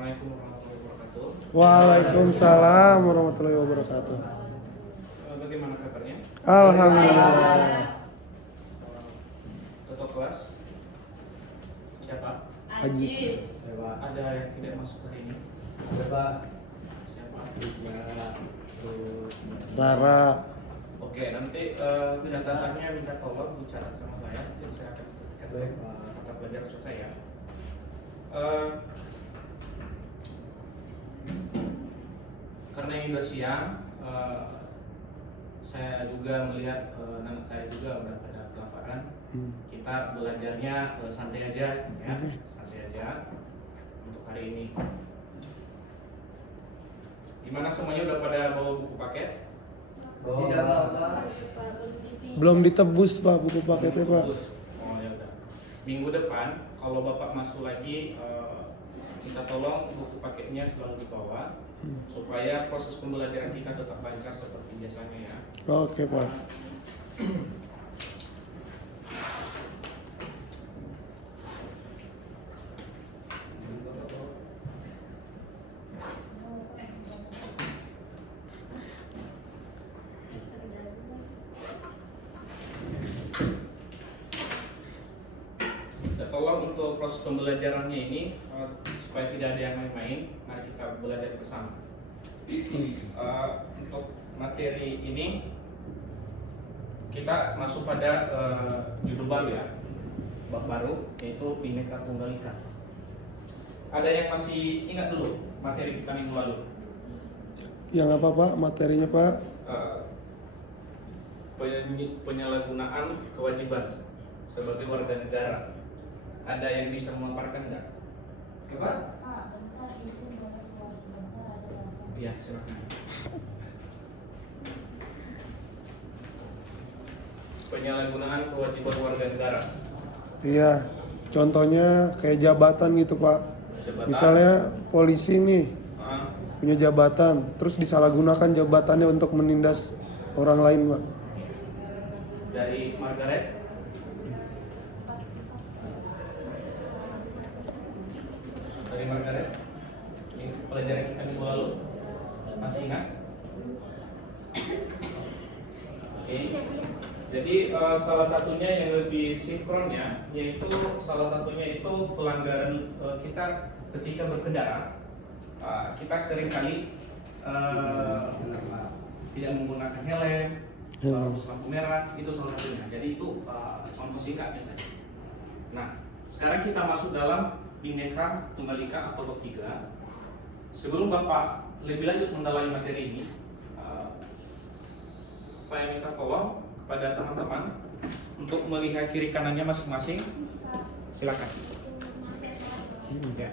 Assalamualaikum warahmatullahi wabarakatuh. Waalaikumsalam warahmatullahi wabarakatuh. Bagaimana kabarnya? Alhamdulillah. Ketua kelas siapa? Ajis. Ada yang tidak masuk hari ini? Ada Pak. Siapa? Rara. Oke, nanti catatannya minta tolong bicara sama saya. Jadi saya akan ketikkan mata pelajaran maksud saya. Karena ini udah siang, saya juga melihat anak saya juga udah pada kelaparan. Kita belajarnya santai aja, ya, santai aja untuk hari ini. Gimana semuanya udah pada bawa buku paket? Tidak Pak. Belum ditebus Pak buku paketnya Pak. Oh ya udah. Minggu depan kalau Bapak masuk lagi, minta tolong buku paketnya selalu dibawa supaya proses pembelajaran kita tetap lancar seperti biasanya ya. Oke Pak. Dan tolong untuk proses pembelajarannya ini supaya tidak ada yang main-main, mari kita belajar bersama. Untuk materi ini kita masuk pada judul baru ya, bab baru, yaitu Bhinneka Tunggal Ika. Ada yang masih ingat dulu materi kita minggu lalu? Yang apa Pak materinya Pak? Penyalahgunaan kewajiban sebagai warga negara. Ada yang bisa memaparkan nggak? Apa? Pak, bentar izin boleh keluar sebentar ada apa? Iya, silakan. Penyalahgunaan kewajiban warga negara. Iya. Contohnya kayak jabatan gitu Pak. Jabatan. Misalnya polisi nih Ah, punya jabatan, terus disalahgunakan jabatannya untuk menindas orang lain Pak. dari Margaret. Dari Margaret. Ini pelajaran kita minggu lalu. Masih ingat? Oke. Jadi salah satunya yang lebih sinkronnya, yaitu salah satunya itu pelanggaran kita ketika berkendara. Kita seringkali tidak menggunakan helm, harus lampu merah, itu salah satunya. Jadi itu contoh singkatnya saja. Nah, sekarang kita masuk dalam Bhinneka Tunggal Ika atau bab 3. Sebelum Bapak lebih lanjut mendalami materi ini, saya minta tolong kepada teman-teman untuk melihat kiri kanannya masing-masing. Silakan. Ya.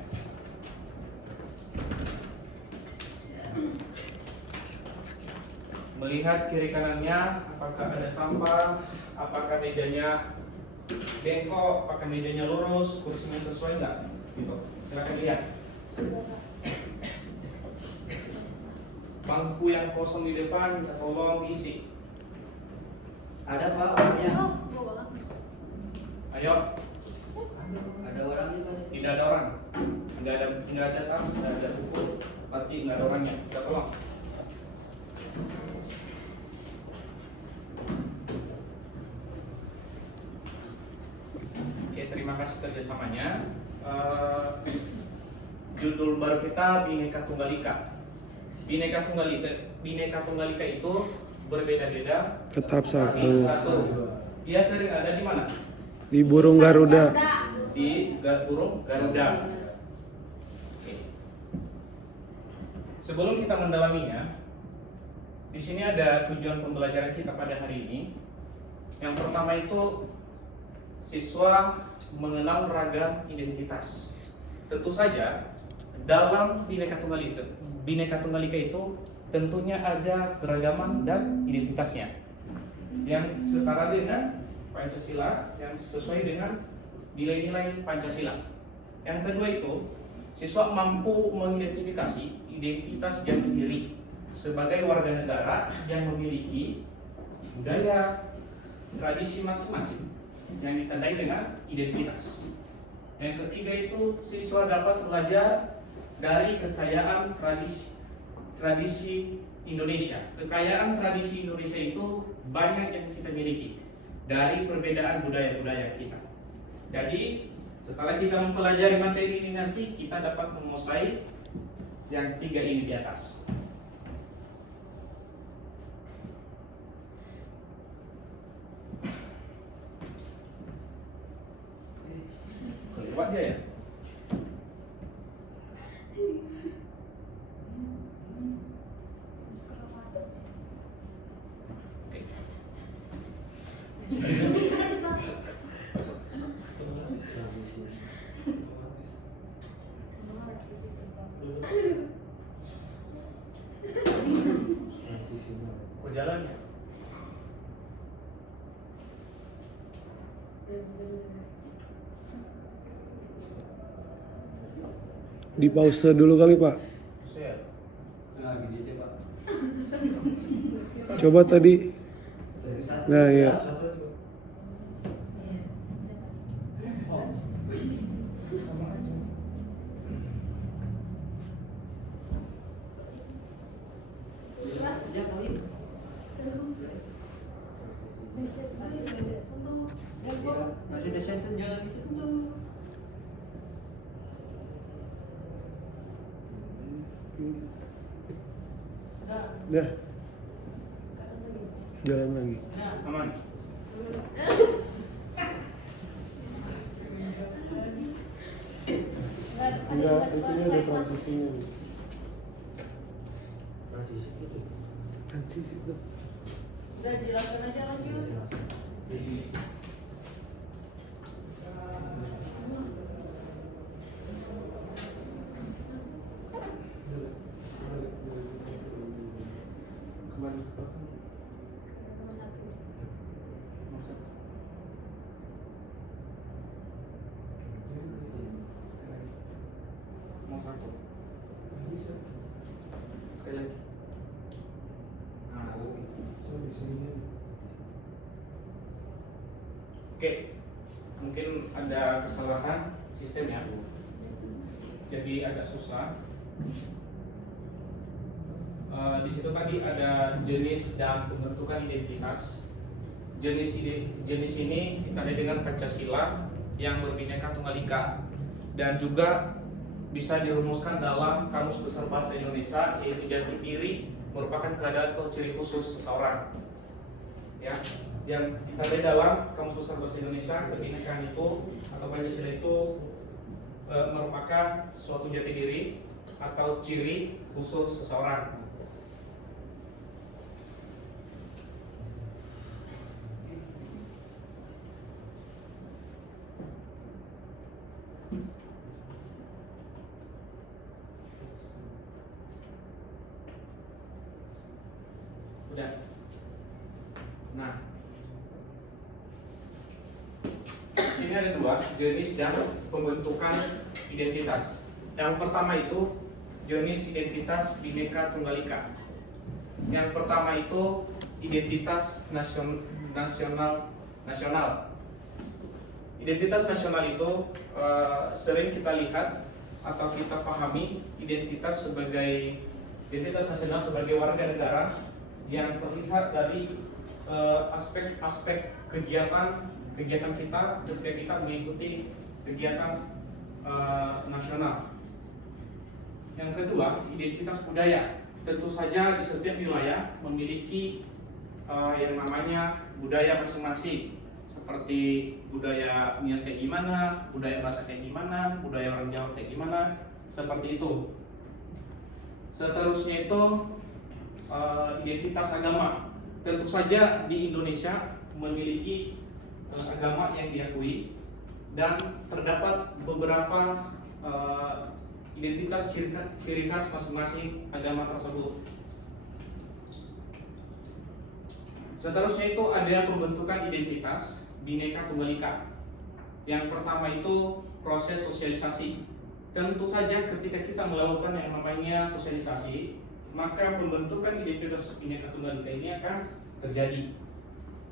Melihat kiri kanannya, apakah ada sampah, apakah mejanya bengkok, apakah mejanya lurus, kursinya sesuai nggak? Gitu. Silakan lihat. Bangku yang kosong di depan, minta tolong diisi. Ada Pak orangnya. Ayo, Ada orangnya Pak. tidak ada orang, nggak ada tas, nggak ada buku, berarti nggak ada orangnya. Minta tolong. Oke, terima kasih kerjasamanya. Judul baru kita Bhinneka Tunggal Ika. Bhinneka Tunggal Ika itu berbeda-beda. Tetap Tapi satu. satu. Dia sering ada di mana? Di burung Garuda. Di burung Garuda. Oke. Sebelum kita mendalaminya, di sini ada tujuan pembelajaran kita pada hari ini. Yang pertama itu siswa mengenal ragam identitas. Tentu saja dalam Bhinneka Tunggal Ika itu tentunya ada keragaman dan identitasnya yang setara dengan Pancasila, yang sesuai dengan nilai-nilai Pancasila. Yang kedua itu, siswa mampu mengidentifikasi identitas jati diri sebagai warga negara yang memiliki budaya, tradisi masing-masing yang ditandai dengan identitas. Yang ketiga itu, siswa dapat belajar dari kekayaan tradisi Indonesia. Kekayaan tradisi Indonesia itu banyak yang kita miliki dari perbedaan budaya-budaya kita. Jadi setelah kita mempelajari materi ini nanti kita dapat menguasai yang 3 ini di atas. Kelewat dia ya? Oke. Kok jalan ya? Di pause dulu kali Pak. Saya. Nah, gini aja Pak. Coba tadi. Nah ya. Ya kali. Masih di center. Jangan disentuh. Dah. Jalan lagi. Aman. Enggak, itu dia ada transisinya. Transisi gitu. Transisi itu. Udah dilakukan aja lanjut. Kembali ke belakang. Nomor 1. Nomor 1. Nomor 1. Sekali lagi. Nah, oke, mungkin ada kesalahan sistemnya, jadi agak susah. Di situ tadi ada jenis dan pembentukan identitas. Jenis ini kita lihat dengan Pancasila yang berbineka tunggal ika dan juga bisa dirumuskan dalam Kamus Besar Bahasa Indonesia, yaitu jati diri merupakan keadaan atau ciri khusus seseorang. Ya, yang kita lihat dalam Kamus Besar Bahasa Indonesia, kebinekaan itu atau Pancasila itu merupakan suatu jati diri atau ciri khusus seseorang. Udah. Nah, di sini ada 2 jenis dan pembentukan identitas. Yang pertama itu jenis identitas Bhinneka Tunggal Ika. Yang pertama itu identitas nasional. Identitas nasional itu sering kita lihat atau kita pahami identitas nasional sebagai warga negara yang terlihat dari aspek-aspek kegiatan kita ketika kita mengikuti kegiatan nasional. Yang kedua, identitas budaya. Tentu saja di setiap wilayah memiliki yang namanya budaya masing-masing, seperti budaya Nias kayak gimana, budaya bahasa kayak gimana, budaya orang Jawa kayak gimana, seperti itu. Seterusnya itu identitas agama. Tentu saja di Indonesia memiliki agama yang diakui dan terdapat beberapa identitas ciri khas masing-masing agama tersebut. Seterusnya itu ada pembentukan identitas Bhinneka Tunggal Ika. Yang pertama itu proses sosialisasi. Tentu saja ketika kita melakukan yang namanya sosialisasi, maka pembentukan identitas Bhinneka Tunggal Ika ini akan terjadi.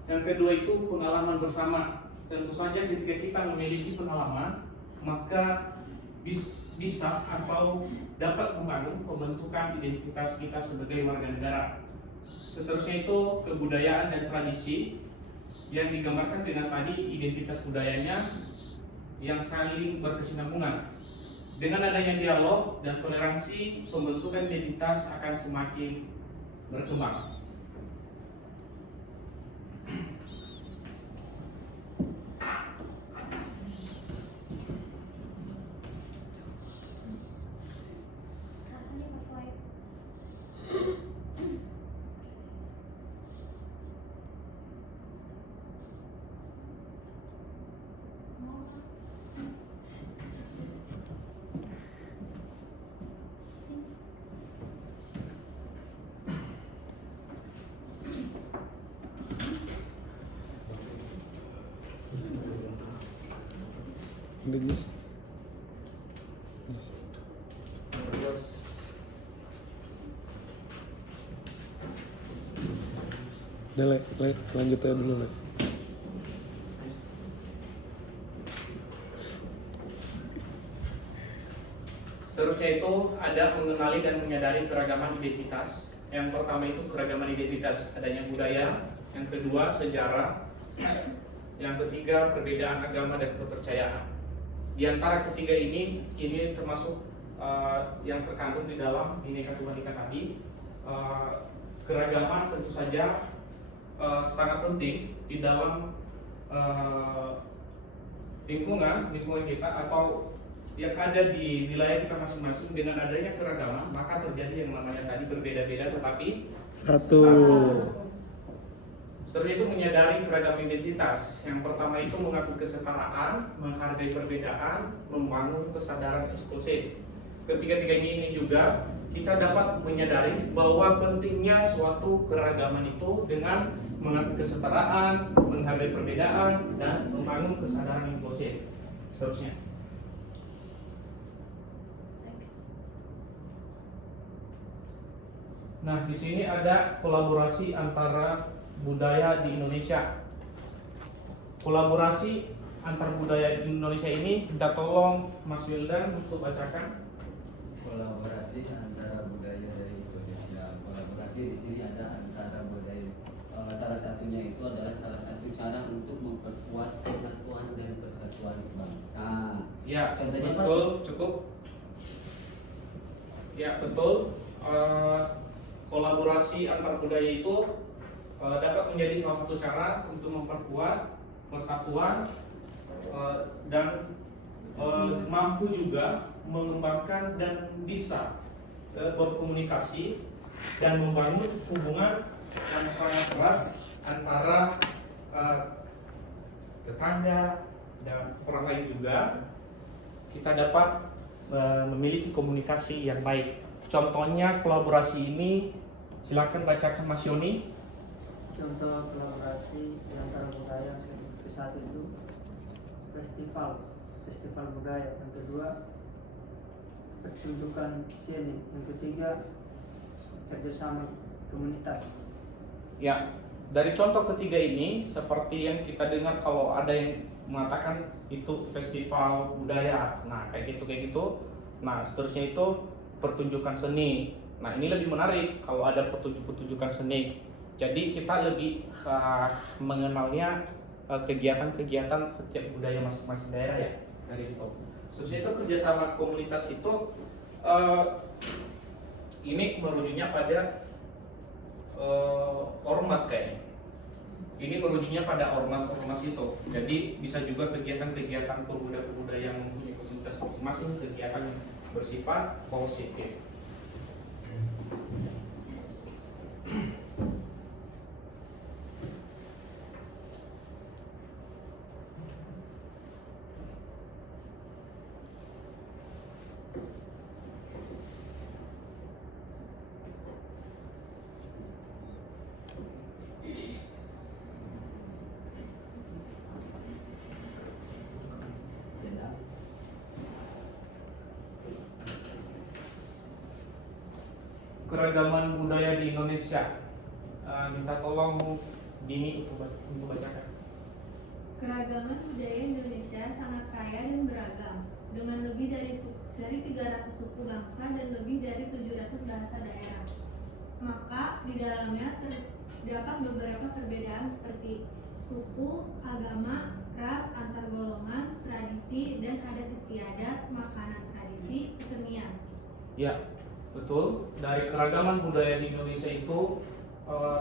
Yang kedua itu pengalaman bersama. Tentu saja ketika kita memiliki pengalaman, maka bisa atau dapat membangun pembentukan identitas kita sebagai warga negara. Seterusnya itu kebudayaan dan tradisi yang digambarkan dengan tadi identitas budayanya yang saling berkesinambungan. Dengan adanya dialog dan toleransi, pembentukan identitas akan semakin berkembang. Ini sesuai. Udah Jis. Jis. Udah Le, lanjut aja dulu Le. Seterusnya itu ada mengenali dan menyadari keragaman identitas. Yang pertama itu keragaman identitas, adanya budaya. Yang kedua sejarah. Yang ketiga perbedaan agama dan kepercayaan. Di antara ketiga ini termasuk yang terkandung di dalam Bhinneka Tunggal Ika tadi. Keragaman tentu saja sangat penting di dalam lingkungan kita atau yang ada di wilayah kita masing-masing. Dengan adanya keragaman maka terjadi yang namanya tadi berbeda-beda tetapi Satu. Seterusnya itu menyadari keragaman identitas. Yang pertama itu mengakui kesetaraan, menghargai perbedaan, membangun kesadaran eksklusif. Ketiga-tiganya ini juga kita dapat menyadari bahwa pentingnya suatu keragaman itu dengan mengakui kesetaraan, menghargai perbedaan, dan membangun kesadaran inklusif. Seterusnya. Nah, di sini ada kolaborasi antara budaya di Indonesia. Kolaborasi antar budaya di Indonesia ini kita tolong Mas Wildan untuk bacakan. Kolaborasi antara budaya dari Indonesia. Kolaborasi di sini ada antara budaya. Salah satunya itu adalah salah satu cara untuk memperkuat kesatuan dan persatuan bangsa. Ya, Contohnya apa? betul, cukup. Ya, betul. Kolaborasi antar budaya itu dapat menjadi salah satu cara untuk memperkuat persatuan dan mampu juga mengembangkan dan bisa berkomunikasi dan membangun hubungan yang sangat erat antara tetangga dan orang lain juga. Kita dapat memiliki komunikasi yang baik. Contohnya kolaborasi ini, silakan bacakan Mas Yoni. Contoh kolaborasi di antara budaya yang seperti satu itu festival budaya. Yang kedua pertunjukan seni. Yang ketiga kerjasama komunitas. Ya, dari contoh ketiga ini seperti yang kita dengar kalau ada yang mengatakan itu festival budaya. Nah, kayak gitu. Nah, seterusnya itu pertunjukan seni. Nah, ini lebih menarik kalau ada pertunjukan seni. Jadi kita lebih mengenalnya kegiatan-kegiatan setiap budaya masing-masing daerah ya dari situ. Seterusnya itu kerjasama komunitas itu ini merujuknya pada ormas kayaknya. Ini merujuknya pada ormas-ormas itu. Jadi bisa juga kegiatan-kegiatan pemuda-pemuda yang mempunyai komunitas masing-masing, kegiatan yang bersifat positif. Keragaman budaya di Indonesia. Minta tolong Dini untuk bacakan. Keragaman budaya Indonesia sangat kaya dan beragam, dengan lebih dari dari 300 suku bangsa dan lebih dari 700 bahasa daerah. Maka di dalamnya terdapat beberapa perbedaan seperti suku, agama, ras, antar golongan, tradisi, dan adat istiadat, makanan tradisi, kesenian. Ya, betul. Dari keragaman budaya di Indonesia itu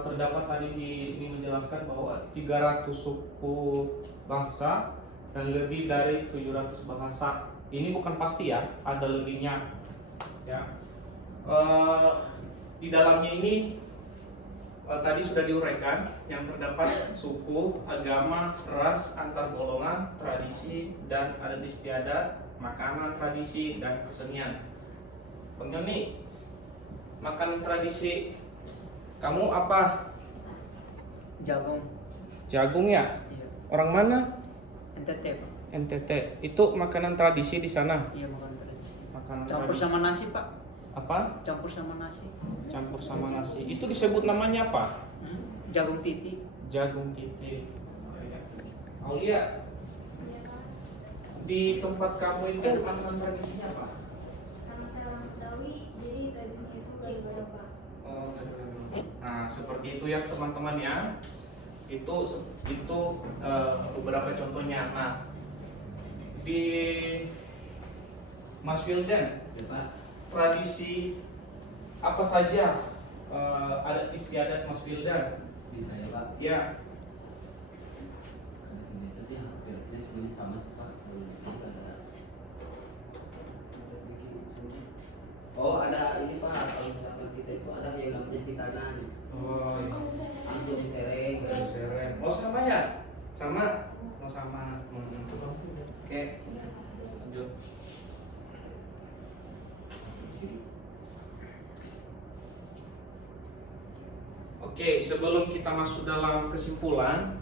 terdapat tadi di sini menjelaskan bahwa 300 suku bangsa dan lebih dari 700 bahasa. Ini bukan pasti ya, ada lebihnya. Ya, di dalamnya ini tadi sudah diuraikan yang terdapat suku, agama, ras, antar golongan, tradisi, dan adat istiadat, makanan tradisi, dan kesenian. Bang Joni, makanan tradisi kamu apa? Jagung. Jagung ya? Iya. Orang mana? NTT Pak. NTT. Itu makanan tradisi di sana. Iya makan tradisi. Makanan Campur tradisi. sama nasi Pak. Apa? Campur sama nasi. Campur sama nasi. Itu disebut namanya apa? Jagung titi. Jagung titik. Aulia, Iya Pak. di tempat kamu itu makanan tradisinya apa? Karena saya orang Betawi, jadi tradisinya itu gado-gado Pak. Oh, nah, seperti itu ya teman-teman ya. Itu beberapa contohnya. Nah, di Mas Wildan, Ya, Pak. tradisi apa saja adat istiadat Mas Wildan? Di saya, Pak. Ya, Adat identitas ya hampir semuanya sama Pak. Kalau di sini ada oh ada ini Pak, kalau misalkan kita itu ada yang namanya hitanan, oh, angkut sereng, seren. Oh sama ya? Sama? Oh sama. Oke, lanjut. Oke, sebelum kita masuk dalam kesimpulan,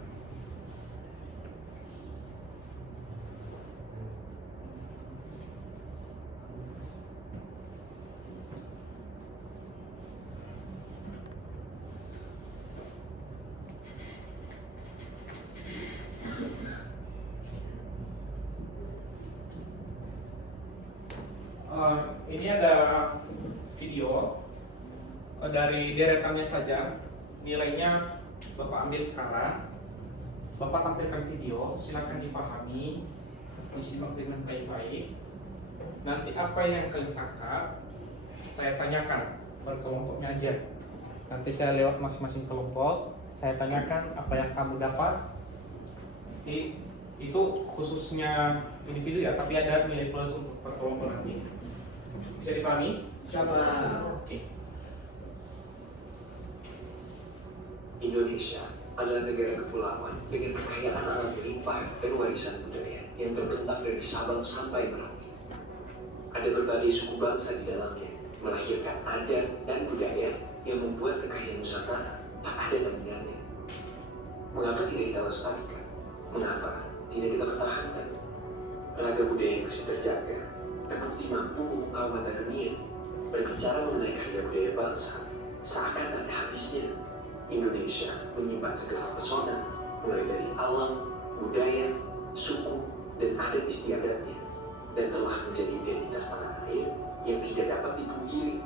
ini ada video dari deretannya saja. Nilainya Bapak ambil sekarang. Bapak tampilkan video, silakan dipahami, disimak dengan baik-baik. Nanti apa yang kalian tangkap, saya tanyakan berkelompoknya aja. Nanti saya lewat masing-masing kelompok, saya tanyakan apa yang kamu dapat. Itu khususnya individu ya, tapi ada nilai plus untuk per kelompok nanti. Bisa dipahami? Siapa? Oke. Indonesia adalah negara kepulauan dengan kekayaan alam berlimpah dan warisan budaya yang terbentang dari Sabang sampai Merauke. Ada berbagai suku bangsa di dalamnya, melahirkan adat dan budaya yang membuat kekayaan Nusantara tak ada tandingannya. Mengapa tidak kita lestarikan? Mengapa tidak kita pertahankan? Ragam budaya yang masih terjaga, terbukti mampu memukau mata dunia. Berbicara mengenai karya budaya bangsa, seakan tak ada habisnya. Indonesia menyimpan segala pesona, mulai dari alam, budaya, suku, dan adat istiadatnya, dan telah menjadi identitas tanah air yang tidak dapat dipungkiri.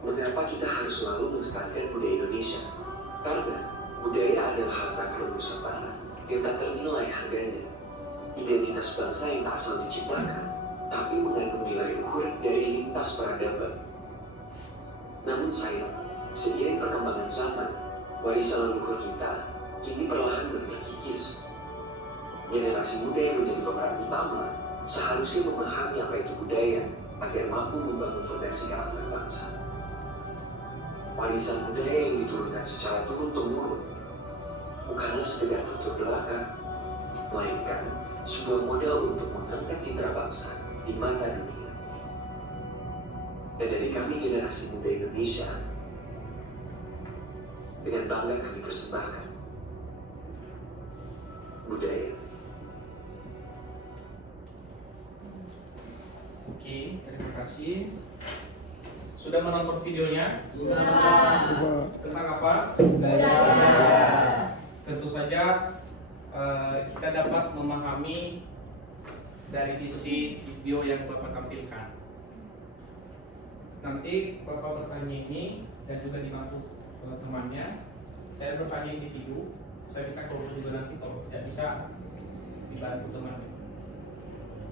Mengapa kita harus selalu melestarikan budaya Indonesia? Karena budaya adalah harta karun Nusantara yang tak ternilai harganya. Identitas bangsa yang tak asal diciptakan, tapi mengandung nilai luhur dari lintas peradaban. Namun sayang, seiring perkembangan zaman, warisan leluhur kita kini perlahan mulai terkikis. Generasi muda yang menjadi pemeran utama seharusnya memahami apa itu budaya agar mampu membangun fondasi keamanan bangsa. Warisan budaya yang diturunkan secara turun-temurun bukanlah sekedar tutur belaka, melainkan sebuah modal untuk mengangkat citra bangsa di mata dunia. Dan dari kami generasi muda Indonesia, dengan bangga kami persembahkan budaya. Oke, terima kasih. Sudah menonton videonya? Coba Tentang apa? Tentu saja kita dapat memahami dari isi video yang Bapak tampilkan. Nanti Bapak bertanya ini dan juga dibantu temannya. Saya bertanya individu, saya minta kalau juga nanti kalau tidak bisa dibantu temannya.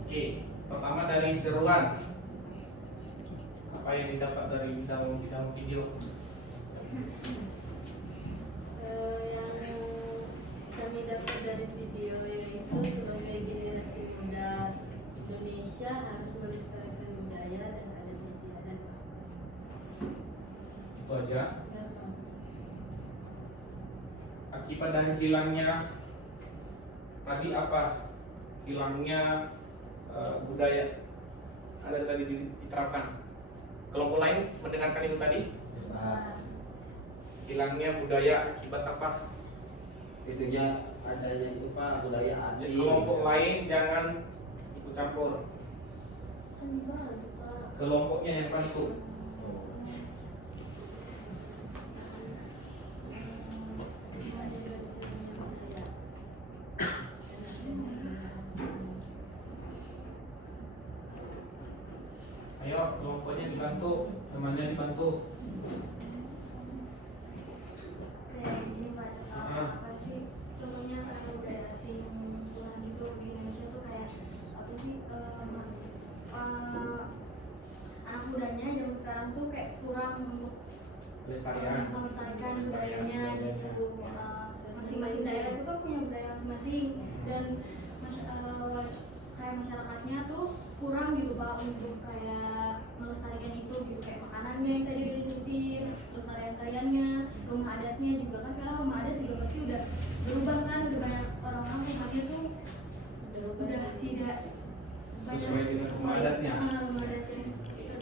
Oke, pertama dari seruan. Apa yang didapat dari dalam video? Yang kami dapat dari video yaitu sebagai generasi muda Indonesia harus melestarikan budaya dan adat istiadat. Itu aja. Ya, Pak. Akibat dari hilangnya tadi apa? Hilangnya budaya ada tadi diterapkan. Kelompok lain mendengarkan itu tadi? Hilangnya budaya akibat apa? Itunya adanya itu Pak, budaya asing. Kelompok lain jangan ikut campur. Kan bantu, Pak. Kelompoknya yang bantu. Ayo kelompoknya dibantu, temannya dibantu. Kayak gini Pak, Ah. apa sih contohnya kata budaya asing pulang gitu di Indonesia tuh kayak apa sih anak mudanya zaman sekarang tuh kayak kurang untuk Pelestarian. melestarikan budayanya gitu. Masing-masing daerah itu kan punya budaya masing-masing dan kayak masyarakatnya tuh kurang gitu Pak untuk kayak melestarikan itu gitu, kayak makanannya yang tadi udah disebutin, terus tarian-tariannya, rumah adatnya juga kan sekarang rumah adat juga pasti udah berubah kan, udah banyak orang-orang rumahnya tuh udah tidak Sesuai dengan rumah adatnya. rumah adatnya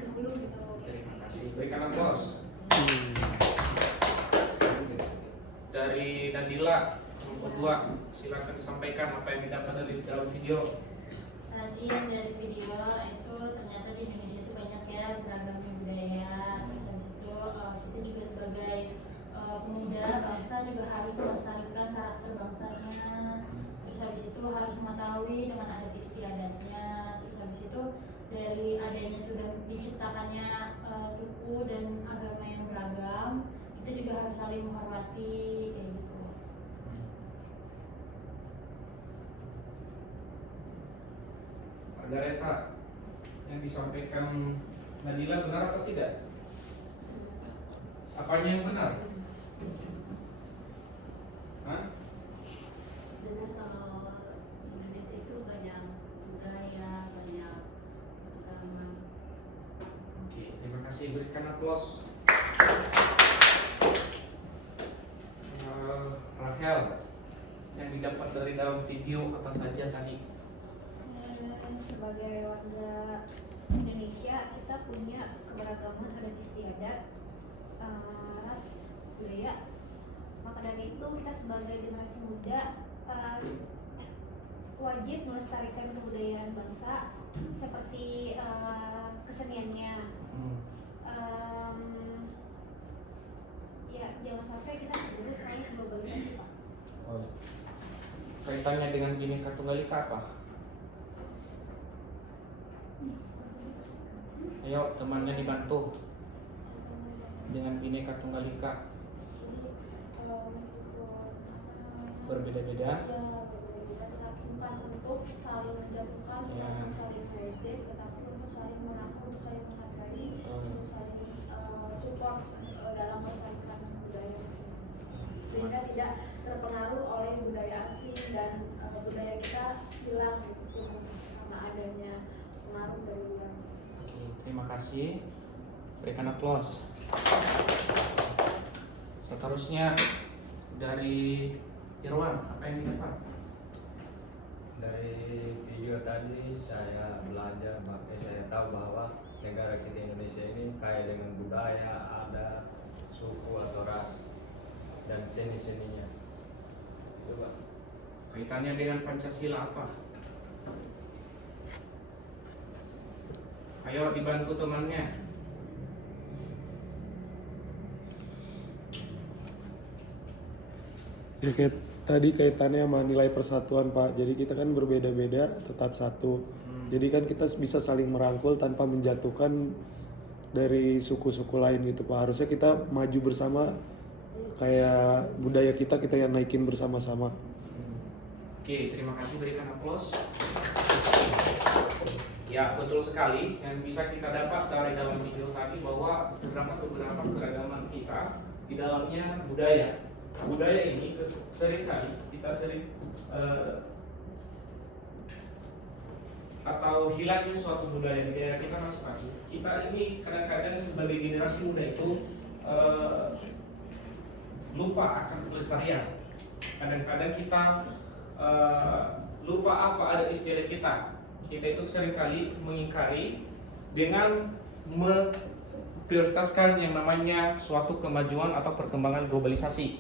dahulu gitu. Terima kasih. Berikan aplaus. Dari Nadila, kelompok 2, silakan disampaikan apa yang didapat dari dalam video. Tadi yang dari video itu ternyata di Indonesia itu banyak ya beragam budaya. Terus habis itu kita juga sebagai pemuda bangsa juga harus melestarikan karakter bangsanya. Terus habis itu harus mengetahui dengan adat istiadatnya. Terus habis itu dari adanya sudah diciptakannya suku dan agama yang beragam, kita juga harus saling menghormati kayak gitu. Ada Reta yang disampaikan Nadila benar atau tidak? Apanya yang benar? Hah? Benar kalau Indonesia itu banyak budaya, banyak agama. Oke, terima kasih. Berikan aplaus. Rahel, yang didapat dari dalam video apa saja tadi? Sebagai warga Indonesia kita punya keberagaman adat istiadat, ras, budaya. Maka dari itu kita sebagai generasi muda wajib melestarikan kebudayaan bangsa seperti keseniannya. Ya jangan sampai kita tergerus oleh globalisasi Pak. Oh. Kaitannya dengan Bhinneka Tunggal Ika apa? Ayo temannya dibantu dengan Bhinneka Tunggal Ika. Jadi meskipun Berbeda-beda. ya berbeda-beda tidak bukan untuk saling menjatuhkan, Ya. bukan untuk saling mengejek, tetapi untuk saling merangkul, untuk saling menghargai, untuk saling support dalam melestarikan budaya masing-masing, sehingga tidak terpengaruh oleh budaya asing dan budaya kita hilang gitu karena adanya pengaruh dari luar. Oke, terima kasih. Berikan aplaus. Seterusnya dari Irwan, apa yang didapat? Dari video tadi saya belajar, makanya saya tahu bahwa negara kita Indonesia ini kaya dengan budaya, adat, suku atau ras dan seni-seninya. Itu Pak. Kaitannya dengan Pancasila apa? Ayo dibantu temannya. Ya kayak tadi kaitannya sama nilai persatuan Pak. Jadi kita kan berbeda-beda tetap satu. Jadi kan kita bisa saling merangkul tanpa menjatuhkan dari suku-suku lain gitu Pak. Harusnya kita maju bersama, kayak budaya kita yang naikin bersama-sama. Oke, terima kasih, berikan aplaus. Ya, betul sekali. Yang bisa kita dapat dari dalam video tadi bahwa terdapat beberapa keragaman kita di dalamnya budaya. Budaya ini seringkali kita atau hilangnya suatu budaya di daerah kita masing-masing. Kita ini kadang-kadang sebagai generasi muda itu lupa akan pelestarian. Kadang-kadang kita lupa apa ada istilah kita. Kita itu seringkali mengingkari dengan memprioritaskan yang namanya suatu kemajuan atau perkembangan globalisasi.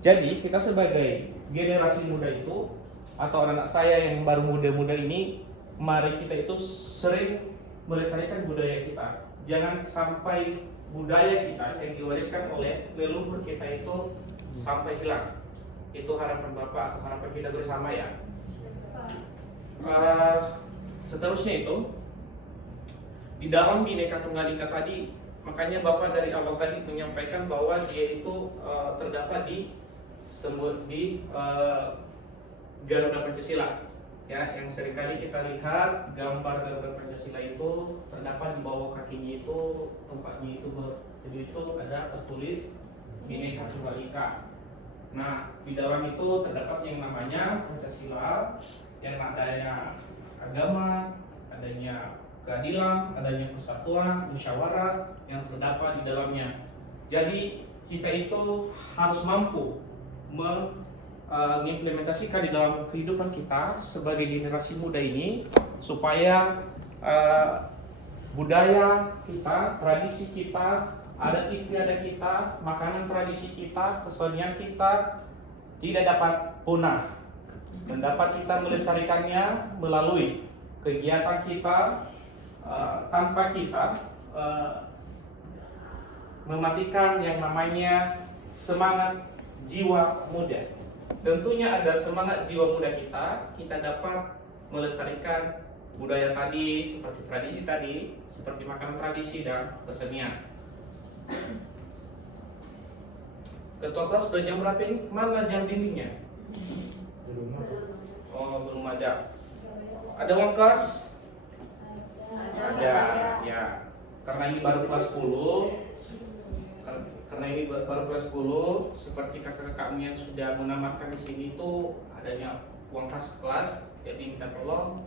Jadi kita sebagai generasi muda itu atau anak saya yang baru muda-muda ini, mari kita itu sering melestarikan budaya kita. Jangan sampai budaya kita yang diwariskan oleh leluhur kita itu sampai hilang. Itu harapan Bapak atau harapan kita bersama ya. Seterusnya itu di dalam Bhinneka Tunggal Ika tadi, makanya Bapak dari awal tadi menyampaikan bahwa dia itu terdapat di Garuda Pancasila. Ya, yang seringkali kita lihat gambar Garuda Pancasila itu terdapat di bawah kakinya itu, tempatnya itu jadi itu ada tertulis Bhinneka Tunggal Ika. Nah, di dalam itu terdapat yang namanya Pancasila, yang adanya agama, adanya keadilan, adanya persatuan, musyawarah yang terdapat di dalamnya. Jadi kita itu harus mampu mengimplementasikan di dalam kehidupan kita sebagai generasi muda ini supaya budaya kita, tradisi kita, adat istiadat kita, makanan tradisi kita, kesenian kita tidak dapat punah dan dapat kita melestarikannya melalui kegiatan kita tanpa kita mematikan yang namanya semangat jiwa muda. Tentunya ada semangat jiwa muda kita dapat melestarikan budaya tadi, seperti tradisi tadi, seperti makanan tradisi dan kesenian. Ketua kelas sudah jam berapa ini? Mana jam dindingnya? Oh, belum ada. Ada uang kelas? Ada, ya. Karena ini baru kelas 10. Karena ini baru kelas 10, seperti kakak-kakakmu yang sudah menamatkan di sini itu adanya uang kas kelas, jadi minta tolong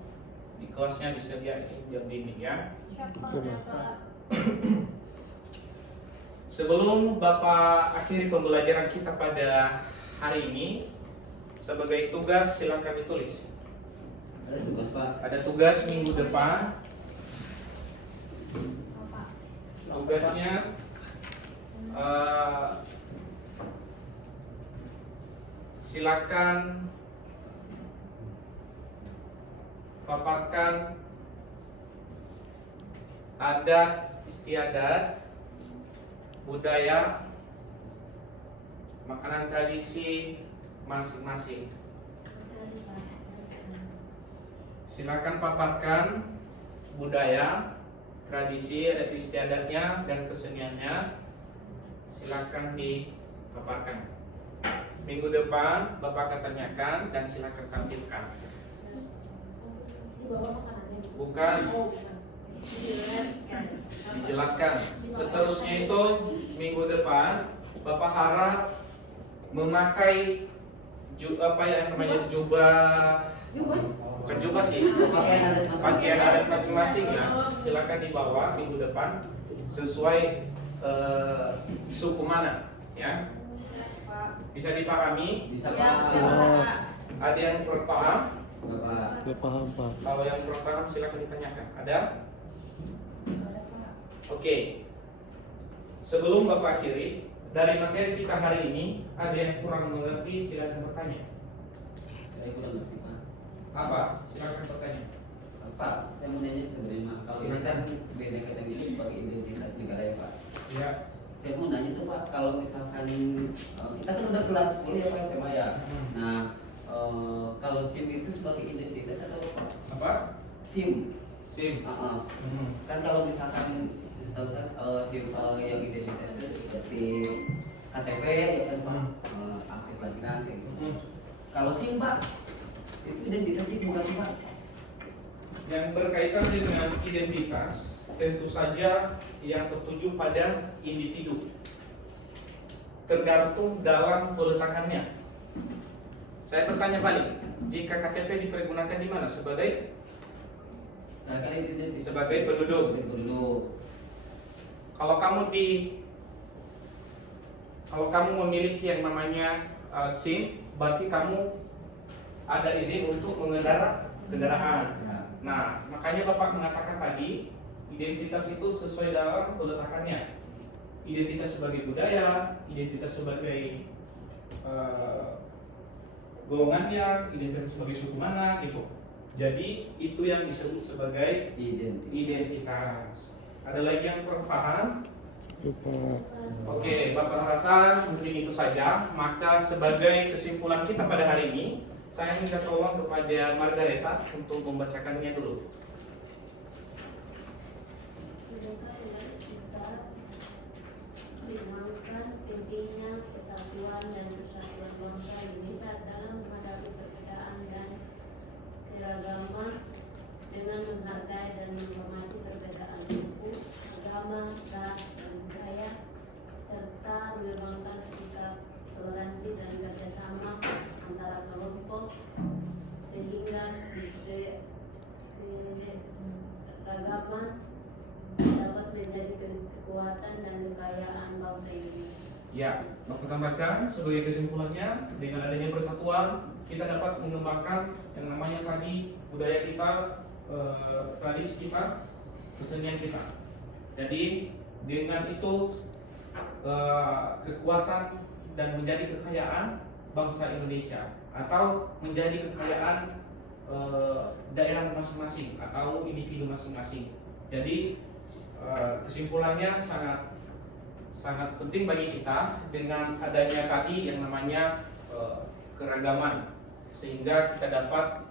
di kelasnya disediain jam dinding ya. Sebelum Bapak akhiri pembelajaran kita pada hari ini, sebagai tugas silakan ditulis. Ada tugas Pak. Ada tugas minggu depan. Tugasnya silakan paparkan adat istiadat, budaya, makanan tradisi masing-masing. Silakan paparkan budaya, tradisi, adat istiadatnya dan keseniannya. Silakan dipaparkan. Minggu depan Bapak akan tanyakan dan silakan tampilkan. Bukan dijelaskan. Seterusnya itu minggu depan Bapak harap memakai jubah, bukan jubah sih, pakaian adat masing-masing ya. Silakan dibawa minggu depan sesuai suku mana ya. Bisa dipahami? Bisa Ya, Pak. Ada yang kurang paham? Bapak. Ya paham Pak. Kalau yang kurang paham silakan ditanyakan. Ada? Oke. Sebelum Bapak akhiri, dari materi kita hari ini ada yang kurang mengerti, silakan bertanya. Saya kurang ngerti Pak. Apa? Silakan bertanya. Pak, saya mau nanya sebenarnya kalau ini kan Bhinneka Tunggal Ika sebagai identitas negara ya Pak. Ya. Saya mau nanya tuh Pak, kalau misalkan kita kan udah kelas 10 ya Pak SMA ya. Nah, kalau SIM itu sebagai identitas atau apa? Apa? SIM. SIM. Kan kalau misalkan tahu saya SIM yang identitas itu seperti KTP ya kan Pak, aktif lahiran kayak gitu. Kalau SIM Pak, itu identitas sih bukan sih Pak? Yang berkaitan dengan identitas tentu saja yang tertuju pada individu, tergantung dalam peletakannya. Saya bertanya balik, jika KTP dipergunakan di mana? Sebagai sebagai penduduk. Kalau kamu memiliki yang namanya SIM, berarti kamu ada izin untuk mengendara kendaraan. Nah, makanya Bapak mengatakan tadi, identitas itu sesuai dalam peletakannya. Identitas sebagai budaya, identitas sebagai golongannya, identitas sebagai suku mana gitu. Jadi itu yang disebut sebagai identitas. Ada lagi yang kurang paham? Oke, Bapak rasa mungkin itu saja. Maka sebagai kesimpulan kita pada hari ini, saya minta tolong kepada Margareta untuk membacakannya dulu. Kita mengenalkan pentingnya kesatuan dan persatuan bangsa Indonesia dalam menghadapi perbedaan dan keragaman dengan menghargai dan menghormati perbedaan suku, agama, ras, dan budaya, serta mengembangkan sikap toleransi dan kerjasama antara kelompok sehingga keragaman dapat menjadi kekuatan dan kekayaan bangsa Indonesia. Ya, Bapak tambahkan sebagai kesimpulannya, dengan adanya persatuan kita dapat mengembangkan yang namanya tadi budaya kita, tradisi kita, kesenian kita. Jadi dengan itu kekuatan dan menjadi kekayaan bangsa Indonesia atau menjadi kekayaan daerah masing-masing atau individu masing-masing. Jadi kesimpulannya sangat penting bagi kita dengan adanya tadi yang namanya keragaman, sehingga kita dapat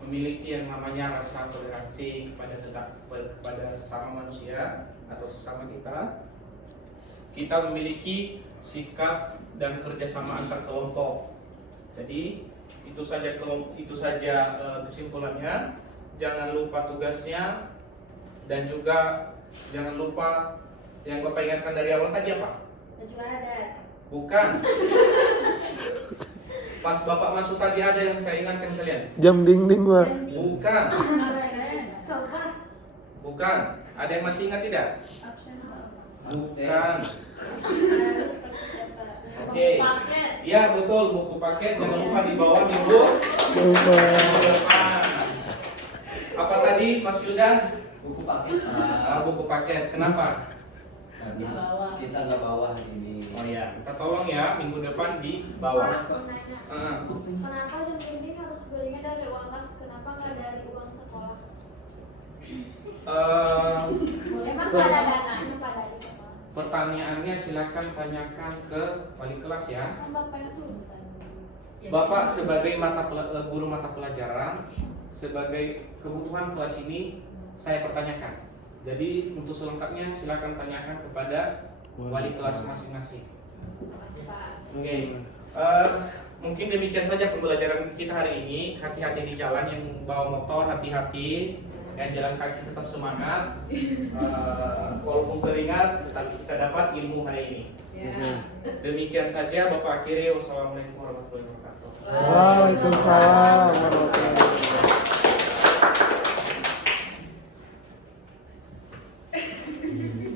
memiliki yang namanya rasa toleransi kepada sesama manusia atau sesama kita. Kita memiliki sikap dan kerjasama antar kelompok. Jadi itu saja kesimpulannya. Jangan lupa tugasnya, dan juga jangan lupa yang Bapak ingatkan dari awal tadi apa? Adat. Bukan. Pas Bapak masuk tadi ada yang saya ingatkan kalian. Jam dinding Pak. Bukan. Sofa. Bukan. Ada yang masih ingat tidak? Bukan. Oke. Iya betul, buku paket. Jangan lupa di bawah minggu depan. Apa tadi Mas Wildan? Buku paket. Buku paket. Kenapa? Karena kita nggak bawa ini. Oh ya, kita tolong ya minggu depan di bawah. Kenapa jam dinding harus belinya dari uang kas? Kenapa nggak dari uang sekolah? Memang ada dananya pada di sekolah. Pertanyaannya silakan tanyakan ke wali kelas ya. Kan Bapak yang suruh tanya. Bapak sebagai guru mata pelajaran, sebagai kebutuhan kelas ini saya pertanyakan. Jadi untuk selengkapnya silakan tanyakan kepada wali kelas masing-masing. Oke. Mungkin demikian saja pembelajaran kita hari ini. Hati-hati di jalan, yang bawa motor hati-hati, yang jalan kaki tetap semangat. Walaupun keringat, tetapi kita dapat ilmu hari ini. Demikian saja Bapak akhiri. Wassalamualaikum warahmatullahi wabarakatuh. Waalaikumsalam.